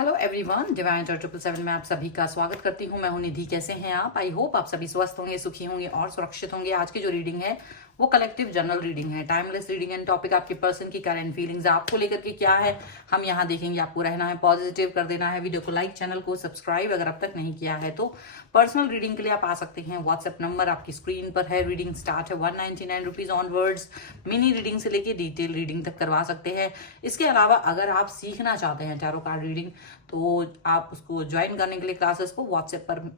Hello everyone, divine 777 में आप सभी का स्वागत करती हूँ। मैं हूँ निधि। कैसे हैं आप? आई होप आप सभी स्वस्थ होंगे, सुखी होंगे और सुरक्षित होंगे। आज की जो रीडिंग है वो कलेक्टिव जनरल रीडिंग है, टाइमलेस रीडिंग एंड टॉपिक आपके पर्सन की करंट फीलिंग्स आपको लेकर के क्या है हम यहाँ देखेंगे। आपको रहना है पॉजिटिव, कर देना है वीडियो को लाइक, चैनल को सब्सक्राइब अगर अब तक नहीं किया है तो। पर्सनल रीडिंग के लिए आप आ सकते हैं, व्हाट्सएप नंबर आपकी स्क्रीन पर है। रीडिंग स्टार्ट है 199 रुपीज ऑनवर्ड्स। मिनी रीडिंग से लेके डिटेल रीडिंग तक करवा सकते हैं। इसके अलावा अगर आप सीखना चाहते हैं टैरो कार्ड रीडिंग तो आप उसको ज्वाइन करने के लिए क्लासेस को व्हाट्सएप पर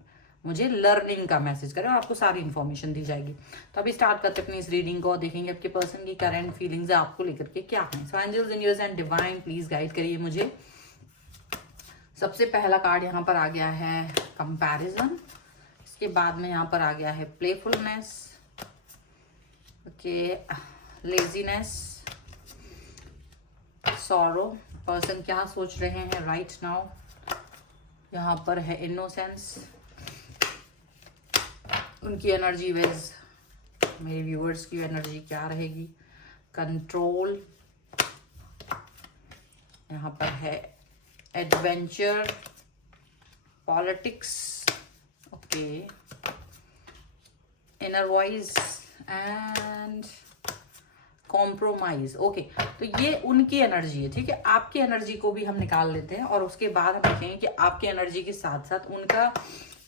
मुझे लर्निंग का मैसेज करें और आपको सारी इन्फॉर्मेशन दी जाएगी। तो अभी स्टार्ट करते हैं अपनी इस रीडिंग को, देखेंगे आपके पर्सन की करंट फीलिंग्स आपको लेकर के क्या है। So angels, universe and divine please guide करिए मुझे। सबसे पहला कार्ड यहाँ पर आ गया है कंपैरिजन। इसके बाद में यहाँ पर आ गया है playfulness, okay, laziness, sorrow. Person क्या सोच रहे हैं राइट नाउ। यहाँ पर है इनोसेंस, उनकी एनर्जी वेज, मेरे व्यूअर्स की एनर्जी क्या रहेगी। कंट्रोल, यहाँ पर है adventure, politics, okay, inner voice and compromise. Okay, तो ये उनकी एनर्जी है, ठीक है। आपकी एनर्जी को भी हम निकाल लेते हैं और उसके बाद हम देखेंगे कि आपकी एनर्जी के साथ साथ उनका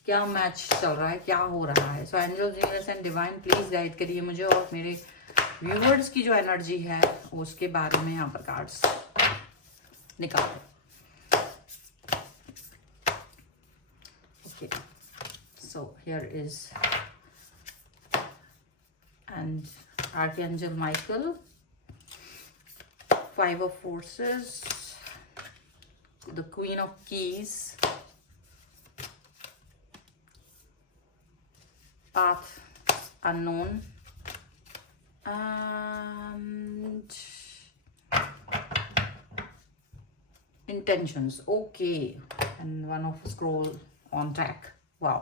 क्या मैच चल रहा है, क्या हो रहा है। So angels, universe and divine please guide करिए मुझे और मेरे व्यूअर्स की जो एनर्जी है उसके बारे में यहाँ पर कार्ड्स निकालो। Okay, so here is and Archangel Michael, Five of Forces, the Queen of Keys, Path Unknown, and Intentions. Okay, and one of Scroll on Deck. Wow,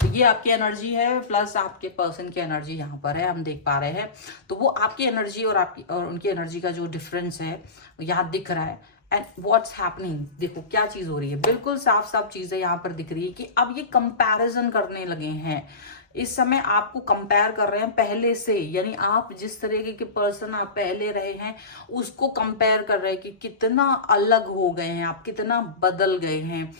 तो ये आपकी एनर्जी है प्लस आपके पर्सन की एनर्जी यहाँ पर है, हम देख पा रहे हैं। तो वो आपकी एनर्जी और आपकी और उनकी एनर्जी का जो डिफरेंस है यहाँ दिख रहा है। एंड व्हाट्स हैपनिंग, देखो क्या चीज हो रही है, बिल्कुल साफ साफ चीजें यहाँ पर दिख रही है कि अब ये कंपैरिजन करने लगे हैं। इस समय आपको कंपेयर कर रहे हैं पहले से, यानी आप जिस तरीके के पर्सन आप पहले रहे हैं उसको कंपेयर कर रहे हैं कि कितना अलग हो गए हैं आप, कितना बदल गए हैं।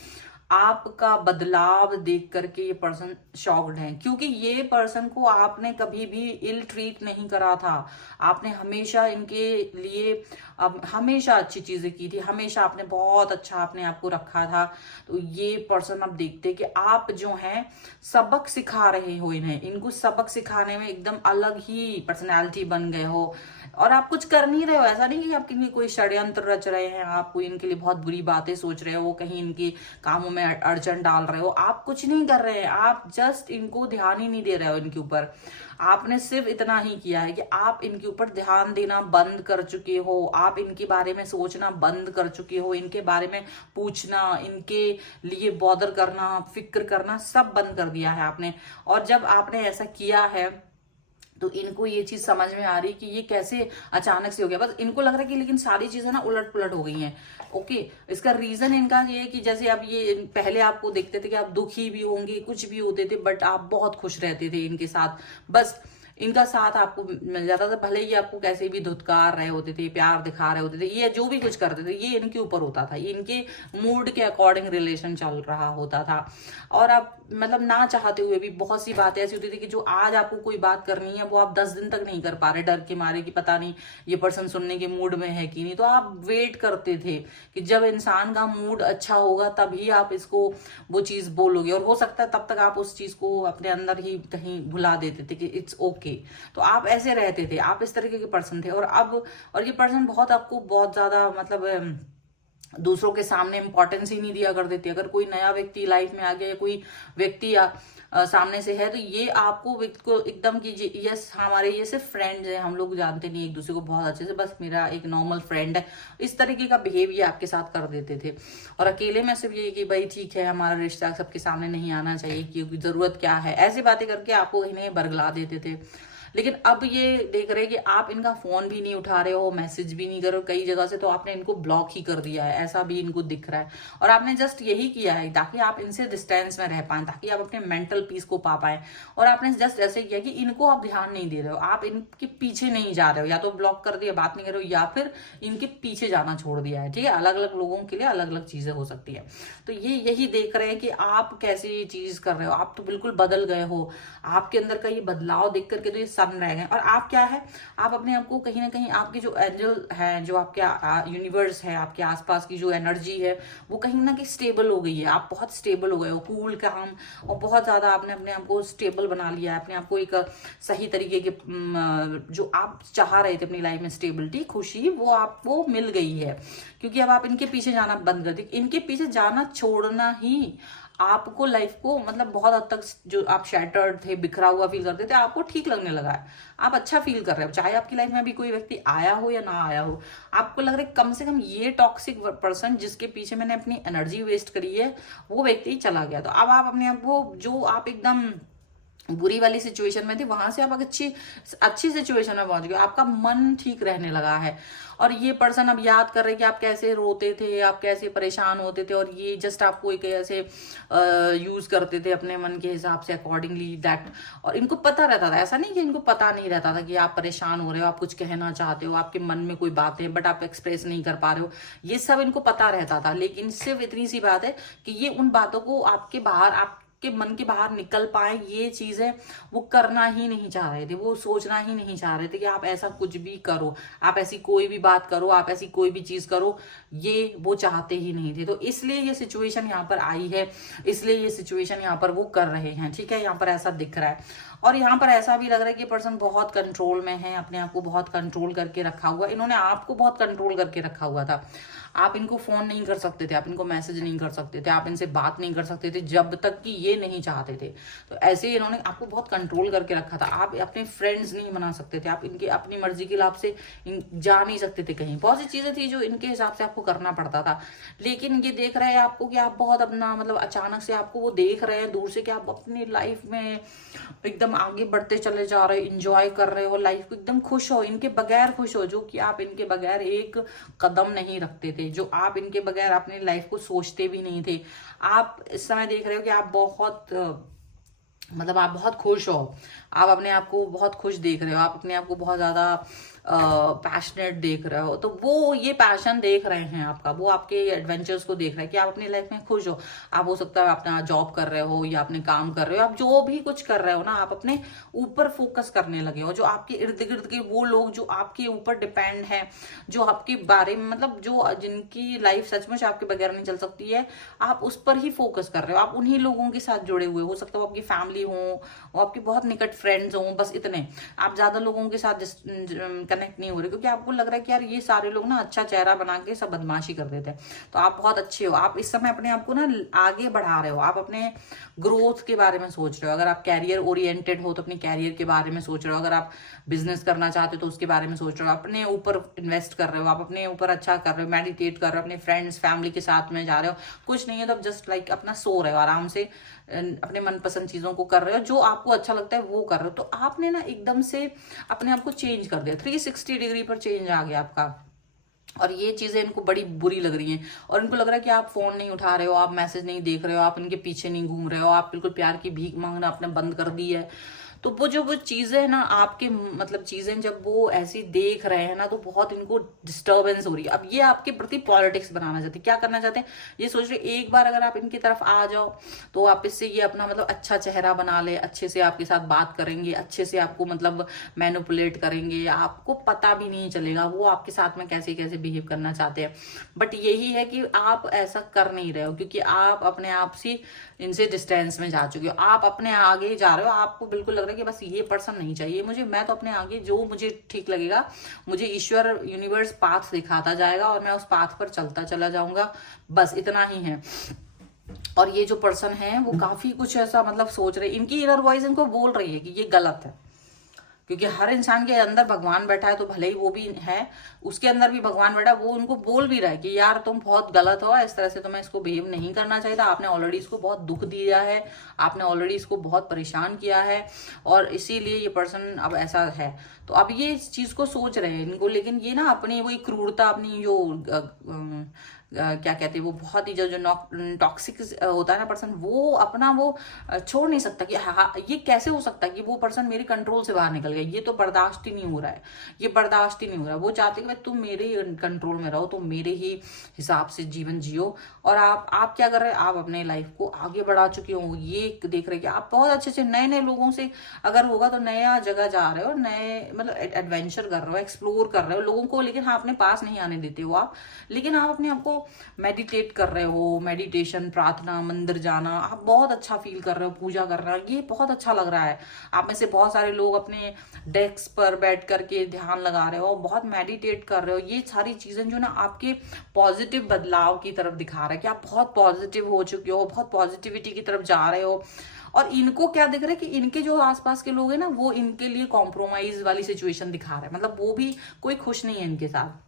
आपका बदलाव देख करके ये पर्सन शॉक्ड है, क्योंकि ये पर्सन को आपने कभी भी इल ट्रीट नहीं करा था। आपने हमेशा इनके लिए हमेशा अच्छी चीजें की थी, हमेशा आपने बहुत अच्छा आपने आपको रखा था। तो ये पर्सन अब देखते कि आप जो हैं सबक सिखा रहे हो इन्हें, इनको सबक सिखाने में एकदम अलग ही पर्सनैलिटी बन गए हो। और आप कुछ कर नहीं रहे हो, ऐसा नहीं कि आप इनके कोई षड्यंत्र रच रहे हैं, आप कोई इनके लिए बहुत बुरी बातें सोच रहे हो, कहीं इनके कामों में अड़चन डाल रहे हो। आप कुछ नहीं कर रहे हैं, आप जस्ट इनको ध्यान ही नहीं दे रहे हो इनके ऊपर। आपने सिर्फ इतना ही किया है कि आप इनके ऊपर ध्यान देना बंद कर चुके हो, आप इनके बारे में सोचना बंद कर चुके हो, इनके बारे में पूछना, इनके लिए बॉदर करना, फिक्र करना सब बंद कर दिया है आपने। और जब आपने ऐसा किया है तो इनको ये चीज समझ में आ रही कि ये कैसे अचानक से हो गया। बस इनको लग रहा है कि लेकिन सारी चीजें ना उलट पुलट हो गई हैं। ओके, इसका रीजन इनका ये है कि जैसे अब ये पहले आपको देखते थे कि आप दुखी भी होंगे, कुछ भी होते थे, बट आप बहुत खुश रहते थे इनके साथ। बस इनका साथ आपको मिल जाता था, भले ही आपको कैसे भी धुतकार रहे होते थे, प्यार दिखा रहे होते थे, ये जो भी कुछ करते थे ये इनके ऊपर होता था, ये इनके मूड के अकॉर्डिंग रिलेशन चल रहा होता था। और आप मतलब ना चाहते हुए भी बहुत सी बातें ऐसी होती थी कि जो आज आपको कोई बात करनी है वो आप 10 दिन तक नहीं कर पा रहे, डर के मारे कि पता नहीं ये पर्सन सुनने के मूड में है कि नहीं। तो आप वेट करते थे कि जब इंसान का मूड अच्छा होगा तभी आप इसको वो चीज बोलोगे, और हो सकता है तब तक आप उस चीज को अपने अंदर ही कहीं भुला देते थे कि इट्स ओके। तो आप ऐसे रहते थे, आप इस तरीके के पर्सन थे। और ये पर्सन बहुत आपको बहुत ज्यादा मतलब दूसरों के सामने इंपॉर्टेंस ही नहीं दिया करते थे। अगर कोई नया व्यक्ति लाइफ में आ गया या कोई व्यक्ति सामने से है तो ये आपको व्यक्ति को एकदम कीजिए, यस हमारे ये सिर्फ फ्रेंड्स हैं, हम लोग जानते नहीं एक दूसरे को बहुत अच्छे से, बस मेरा एक नॉर्मल फ्रेंड है, इस तरीके का बिहेव ये आपके साथ कर देते थे। और अकेले में सिर्फ ये कि भाई ठीक है हमारा रिश्ता सबके सामने नहीं आना चाहिए, क्योंकि जरूरत क्या है, ऐसी बातें करके आपको इन्हें बरगला देते थे। लेकिन अब ये देख रहे हैं कि आप इनका फोन भी नहीं उठा रहे हो, मैसेज भी नहीं कर रहे हो कई जगह से, तो आपने इनको ब्लॉक ही कर दिया है, ऐसा भी इनको दिख रहा है। और आपने जस्ट यही किया है ताकि आप इनसे डिस्टेंस में रह पाए, ताकि आप अपने मेंटल पीस को पा पाए। और आपने जस्ट ऐसे किया कि इनको आप ध्यान नहीं दे रहे हो, आप इनके पीछे नहीं जा रहे हो, या तो ब्लॉक कर दिया, बात नहीं कर रहे हो, या फिर इनके पीछे जाना छोड़ दिया है। ठीक है, अलग अलग लोगों के लिए अलग अलग चीजें हो सकती है। तो ये यही देख रहे हैं कि आप कैसे ये चीज कर रहे हो, आप तो बिल्कुल बदल गए हो, आपके अंदर का ये बदलाव देख करके तो ये सन रह गए। और आप क्या है, आप अपने आप को कहीं ना कहीं, आपके जो एंजल है, जो आपके यूनिवर्स है, आपके आसपास की जो एनर्जी है, वो कहीं ना कहीं स्टेबल हो गई है। आप बहुत स्टेबल हो गए हो, कूल काम, और बहुत ज्यादा आपने अपने आप को स्टेबल बना लिया है, अपने आप को एक सही तरीके के जो आप चाह रहे थे अपनी लाइफ में, स्टेबिलिटी, खुशी, वो आपको मिल गई है। क्योंकि अब आप इनके पीछे जाना बंद कर दी, इनके पीछे जाना छोड़ना ही आपको लाइफ को, मतलब बहुत हद तक जो आप शैटर्ड थे, बिखरा हुआ फील करते थे, आपको ठीक लगने लगा है, आप अच्छा फील कर रहे हो। चाहे आपकी लाइफ में भी कोई व्यक्ति आया हो या ना आया हो, आपको लग रहा है कम से कम ये टॉक्सिक पर्सन जिसके पीछे मैंने अपनी एनर्जी वेस्ट करी है, वो व्यक्ति चला गया। तो अब आप अपने आप को, जो आप एकदम बुरी वाली सिचुएशन में थे, वहां से आप अच्छी सिचुएशन में पहुंच गए, आपका मन ठीक रहने लगा है। और ये पर्सन अब याद कर रहे हैं कि आप कैसे रोते थे, आप कैसे परेशान होते थे, और ये जस्ट आपको एक ऐसे यूज करते थे अपने मन के हिसाब से, अकॉर्डिंगली दैट। और इनको पता रहता था, ऐसा नहीं कि इनको पता नहीं रहता था कि आप परेशान हो रहे हो, आप कुछ कहना चाहते हो, आपके मन में कोई बात है बट आप एक्सप्रेस नहीं कर पा रहे हो, ये सब इनको पता रहता था। लेकिन सिर्फ इतनी सी बात है कि ये उन बातों को आपके बाहर, आप के मन के बाहर निकल पाए, ये चीजें वो करना ही नहीं चाह रहे थे, वो सोचना ही नहीं चाह रहे थे कि आप ऐसा कुछ भी करो, आप ऐसी कोई भी बात करो, आप ऐसी कोई भी चीज करो, ये वो चाहते ही नहीं थे। तो इसलिए ये सिचुएशन यहाँ पर आई है, इसलिए ये सिचुएशन यहाँ पर वो कर रहे हैं। ठीक है, यहाँ पर ऐसा दिख रहा है। और यहाँ पर ऐसा भी लग रहा है कि पर्सन बहुत कंट्रोल में है, अपने आप को बहुत कंट्रोल करके रखा हुआ, इन्होंने आपको बहुत कंट्रोल करके रखा हुआ था। आप इनको फोन नहीं कर सकते थे, आप इनको मैसेज नहीं कर सकते थे, आप इनसे बात नहीं कर सकते थे जब तक कि ये नहीं चाहते थे। तो ऐसे ही इन्होंने आपको बहुत कंट्रोल करके रखा था। आप अपने फ्रेंड्स नहीं बना सकते थे, आप इनके अपनी मर्जी के हिसाब से जा नहीं सकते थे कहीं। बहुत सी चीजें थी जो इनके हिसाब से आपको करना पड़ता था। लेकिन ये देख रहे हैं आपको कि आप बहुत अपना, मतलब अचानक से आपको वो देख रहे हैं दूर से कि आप अपनी लाइफ में एकदम आगे बढ़ते चले जा रहे हो, इंजॉय कर रहे हो लाइफ को, एकदम खुश हो, इनके बगैर खुश हो, जो कि आप इनके बगैर एक कदम नहीं रखते थे, जो आप इनके बगैर अपनी लाइफ को सोचते भी नहीं थे। आप इस समय देख रहे हो कि आप बहुत, मतलब आप बहुत खुश हो, आप अपने आप को बहुत खुश देख रहे हो, आप अपने आप को बहुत ज्यादा पैशनेट देख रहे हो। तो वो ये पैशन देख रहे हैं आपका, वो आपके एडवेंचर्स को देख रहे हैं कि आप अपनी लाइफ में खुश हो। आप हो सकता है अपना जॉब कर रहे हो या अपने काम कर रहे हो, आप जो भी कुछ कर रहे हो ना, आप अपने ऊपर फोकस करने लगे हो। जो आपके इर्द गिर्द के वो लोग जो आपके ऊपर डिपेंड है, जो आपके बारे में, मतलब जो जिनकी लाइफ सचमुच आपके बगैर नहीं चल सकती है, आप उस पर ही फोकस कर रहे हो। आप उन्हीं लोगों के साथ जुड़े हुए हो सकता है, वो आपकी फैमिली हो, वो आपके बहुत निकट फ्रेंड्स हो, बस इतने। आप ज्यादा लोगों के साथ कनेक्ट नहीं हो रहे, क्योंकि आपको लग रहा है कि यार ये सारे लोग ना अच्छा चेहरा बना के सब बदमाशी कर देते हैं। तो आप बहुत अच्छे हो, आप इस समय अपने आप को ना आगे बढ़ा रहे हो, आप अपने ग्रोथ के बारे में सोच रहे हो। अगर आप कैरियर ओरिएंटेड हो तो अपने कैरियर के बारे में सोच रहे हो, अगर आप बिजनेस करना चाहते हो तो उसके बारे में सोच रहे हो, अपने ऊपर इन्वेस्ट कर रहे हो, आप अपने ऊपर अच्छा कर रहे हो, मेडिटेट कर रहे हो, अपने फ्रेंड्स फैमिली के साथ में जा रहे हो। कुछ नहीं है तो आप जस्ट लाइक अपना सो रहे हो, आराम से अपने मनपसंद चीजों को कर रहे हो, जो आपको अच्छा लगता है वो कर रहे हो। तो आपने ना एकदम से अपने आप को चेंज कर दिया, 360 डिग्री पर चेंज आ गया आपका। और ये चीजें इनको बड़ी बुरी लग रही हैं, और इनको लग रहा है कि आप फोन नहीं उठा रहे हो, आप मैसेज नहीं देख रहे हो, आप इनके पीछे नहीं घूम रहे हो, आप बिल्कुल प्यार की भीख मांगना आपने बंद कर दी है। तो वो चीजें है ना आपके, मतलब चीजें जब वो ऐसी देख रहे हैं ना, तो बहुत इनको डिस्टर्बेंस हो रही है। अब ये आपके प्रति पॉलिटिक्स बनाना चाहते हैं। क्या करना चाहते हैं, ये सोच रहे एक बार अगर आप इनकी तरफ आ जाओ तो आप इससे ये अपना मतलब अच्छा चेहरा बना ले, अच्छे से आपके साथ बात करेंगे, अच्छे से आपको मतलब मैनिपुलेट करेंगे, आपको पता भी नहीं चलेगा वो आपके साथ में कैसे कैसे बिहेव करना चाहते हैं। बट यही है कि आप ऐसा कर नहीं रहे हो, क्योंकि आप अपने आप से इनसे डिस्टेंस में जा चुके हो, आप अपने आगे जा रहे हो। आपको बिल्कुल लग रहा है कि बस ये पर्सन नहीं चाहिए मुझे, मैं तो अपने आगे जो मुझे ठीक लगेगा, मुझे ईश्वर यूनिवर्स पाथ दिखाता जाएगा और मैं उस पाथ पर चलता चला जाऊंगा, बस इतना ही है। और ये जो पर्सन है वो काफी कुछ ऐसा मतलब सोच रहे, इनकी इनर वॉइस इनको बोल रही है कि ये गलत है, क्योंकि हर इंसान के अंदर भगवान बैठा है, तो भले ही वो भी है, उसके अंदर भी भगवान बैठा, वो उनको बोल भी रहा है कि यार तुम बहुत गलत हो, इस तरह से तुम्हें इसको बिहेव नहीं करना चाहिए था, आपने ऑलरेडी इसको बहुत दुख दिया है, आपने ऑलरेडी इसको बहुत परेशान किया है, और इसीलिए ये पर्सन अब ऐसा है। तो अब ये इस चीज को सोच रहे हैं इनको, लेकिन ये ना अपनी वही क्रूरता, अपनी जो क्या कहते हैं वो बहुत ही जो टॉक्सिक होता है ना पर्सन, वो अपना वो छोड़ नहीं सकता कि हाँ ये कैसे हो सकता है कि वो पर्सन मेरे कंट्रोल से बाहर निकल गया, ये तो बर्दाश्त ही नहीं हो रहा है, ये बर्दाश्त ही नहीं हो रहा है। वो चाहते कि भाई तुम मेरे ही कंट्रोल में रहो, तुम मेरे ही हिसाब से जीवन जियो। और आप क्या कर रहे हैं, आप अपने लाइफ को आगे बढ़ा चुके हो, ये देख रहे कि आप बहुत अच्छे से नए नए लोगों से अगर होगा तो नया जगह जा रहे हो, नए मतलब एडवेंचर कर रहे हो, एक्सप्लोर कर रहे हो लोगों को, लेकिन हाँ अपने पास नहीं आने देते हो आप, लेकिन आप अपने आप को मेडिटेट कर रहे हो, मेडिटेशन, प्रार्थना, मंदिर जाना, आप बहुत अच्छा फील कर रहे हो, पूजा कर रहे हो, ये बहुत अच्छा लग रहा है। आप में से बहुत सारे लोग अपने डेस्क पर बैठ करके ध्यान लगा रहे हो, बहुत मेडिटेट कर रहे हो, ये सारी चीजें जो ना आपके पॉजिटिव बदलाव की तरफ दिखा रहा है कि आप बहुत पॉजिटिव हो चुके हो, बहुत पॉजिटिविटी की तरफ जा रहे हो। और इनको क्या दिख रहा है कि इनके जो आसपास के लोग हैं ना, वो इनके लिए कॉम्प्रोमाइज वाली सिचुएशन दिखा रहा है, मतलब वो भी कोई खुश नहीं है इनके साथ,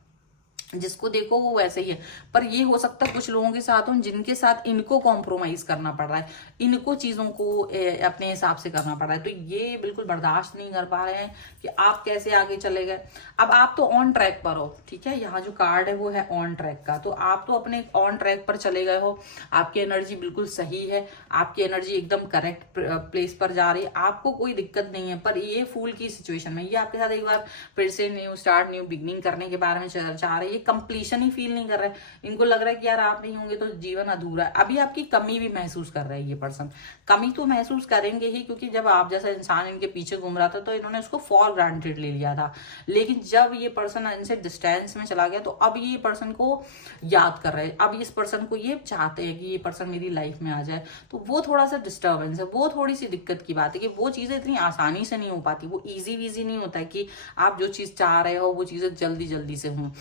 जिसको देखो वो वैसे ही है। पर ये हो सकता है कुछ लोगों के साथ हो जिनके साथ इनको कॉम्प्रोमाइज करना पड़ रहा है, इनको चीजों को अपने हिसाब से करना पड़ रहा है, तो ये बिल्कुल बर्दाश्त नहीं कर पा रहे हैं कि आप कैसे आगे चले गए। अब आप तो ऑन ट्रैक पर हो, ठीक है, यहाँ जो कार्ड है वो है ऑन ट्रैक का, तो आप तो अपने ऑन ट्रैक पर चले गए हो, आपकी एनर्जी बिल्कुल सही है, आपकी एनर्जी एकदम करेक्ट प्लेस पर जा रही है, आपको कोई दिक्कत नहीं है। पर ये फूल की सिचुएशन में ये आपके साथ एक बार फिर से न्यू स्टार्ट, न्यू बिगनिंग करने के बारे में चाह रही है, कंप्लीशन ही फील नहीं कर रहा है। इनको लग रहा है कि यार आप नहीं होंगे तो जीवन अधूरा है। अभी आपकी कमी भी महसूस कर रहा है ये पर्सन, कमी तो महसूस करेंगे ही, क्योंकि जब आप जैसा इंसान इनके पीछे घूम रहा था तो इन्होंने उसको फॉर ग्रांटेड ले लिया था, लेकिन जब ये पर्सन इनसे डिस्टेंस में चला गया तो अब ये पर्सन को याद कर रहे हैं, अब इस पर्सन को ये चाहते हैं कि ये पर्सन मेरी लाइफ में आ जाए। तो वो थोड़ा सा डिस्टर्बेंस है, वो थोड़ी सी दिक्कत की बात है कि वो चीजें इतनी आसानी से नहीं हो पाती, वो इजी वीजी नहीं होता है कि आप जो चीज चाह रहे हो वो चीजें जल्दी जल्दी से हों।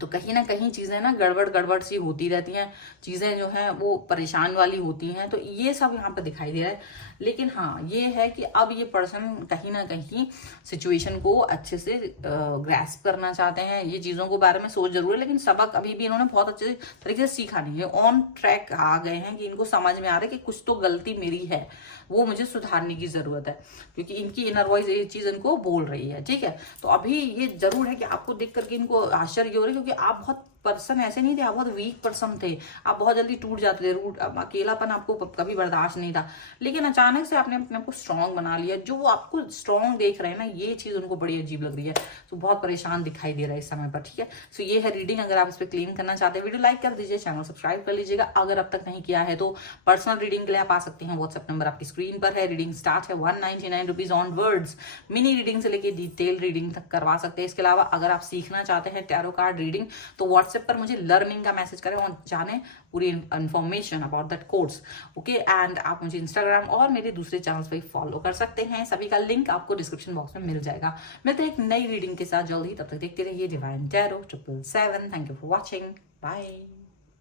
तो कहीं ना कहीं चीजें ना गड़बड़ सी होती रहती हैं, चीजें जो हैं वो परेशान वाली होती हैं, तो ये सब यहाँ पे दिखाई दे रहा है। लेकिन हाँ ये है कि अब ये पर्सन कहीं ना कहीं सिचुएशन को अच्छे से ग्रैस्प करना चाहते हैं, ये चीजों के बारे में सोच जरूर है, लेकिन सबक अभी भी इन्होंने बहुत अच्छे तरीके से सीखा नहीं है। ऑन ट्रैक आ गए हैं कि इनको समझ में आ रहा है कि कुछ तो गलती मेरी है, वो मुझे सुधारने की जरूरत है, क्योंकि इनकी इनर वॉइस ये चीज इनको बोल रही है, ठीक है। तो अभी ये जरूर है कि आपको देख करके इनको आश्चर्य हो रहा है, क्योंकि आप बहुत पर्सन ऐसे नहीं थे, आप बहुत वीक पर्सन थे, आप बहुत जल्दी टूट जाते थे, अकेलापन आपको कभी बर्दाश्त नहीं था, लेकिन अचानक से आपने अपने आप को स्ट्रांग बना लिया। जो वो आपको स्ट्रांग देख रहे हैं ना, ये चीज उनको बड़ी अजीब लग रही है, तो बहुत परेशान दिखाई दे रहा है इस समय पर, ठीक है। सो ये है रीडिंग। अगर आप इस पर क्लेम करना चाहते हैं, वीडियो लाइक कर दीजिए, चैनल सब्सक्राइब कर लीजिएगा अगर अब तक नहीं किया है। तो पर्सनल रीडिंग के लिए आप आ सकते हैं, व्हाट्सएप नंबर आपकी स्क्रीन पर है। रीडिंग स्टार्ट है 199 rupees on words, mini reading से लेके डिटेल रीडिंग तक करवा सकते हैं। इसके अलावा अगर आप सीखना चाहते हैं टैरो कार्ड रीडिंग, तो व्हाट्सएप पर मुझे लर्निंग का मैसेज करें और जाने पूरी information about that course, okay. And आप मुझे इंस्टाग्राम और मेरे दूसरे चैनल्स पे फॉलो कर सकते हैं, सभी का लिंक आपको डिस्क्रिप्शन बॉक्स में मिल जाएगा। मिलते हैं एक नई रीडिंग के साथ जल्द ही, तब तक देखते रहिए divine tarot 777। Thank you for watching, bye.